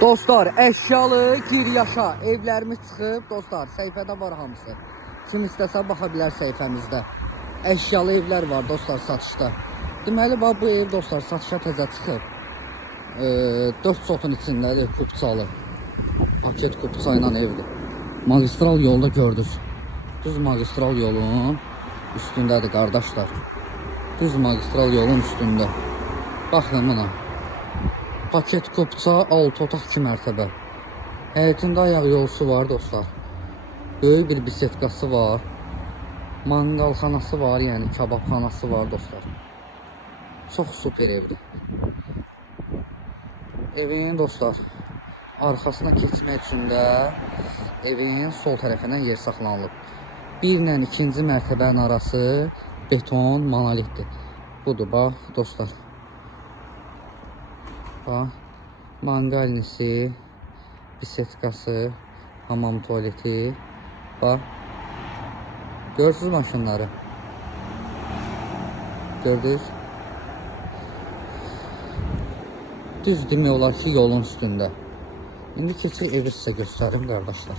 Dostlar, əşyalı gir yaşa evlərimiz çıxıb. Dostlar, səhifədə var hamısı. Kim istəsə baxa bilər səhifəmizdə. Əşyalı evlər var dostlar satışda. Deməli bax bu ev dostlar satışa təzə çıxıb. 4 sotun içindədir, kupçalı. Paket kupça ilə evdir. Magistral yolda gördünüz. Düz magistral yolun üstündədir qardaşlar. Düz magistral yolun üstündə. Baxın buna. Paket kupça 6 otaq 2 mərtəbə. Həyətində ayaq yolusu var dostlar. Böyük bir bisetkası var. Mangalxanası var, yəni kababxanası var dostlar. Çox super evdir. Evin dostlar arxasına keçmək üçün də evin sol tərəfindən yer saxlanılıb. 1 ilə 2-ci mərtəbənin arası beton monolitdir. Budur bax dostlar. Bax, mangalnisi, bisetkası, hamam tualeti. Bax, görürsünüz maşınları. Gördünüz. Düz demək olar ki, yolun üstündə. İndi keçir evi sizə göstərim qardaşlar.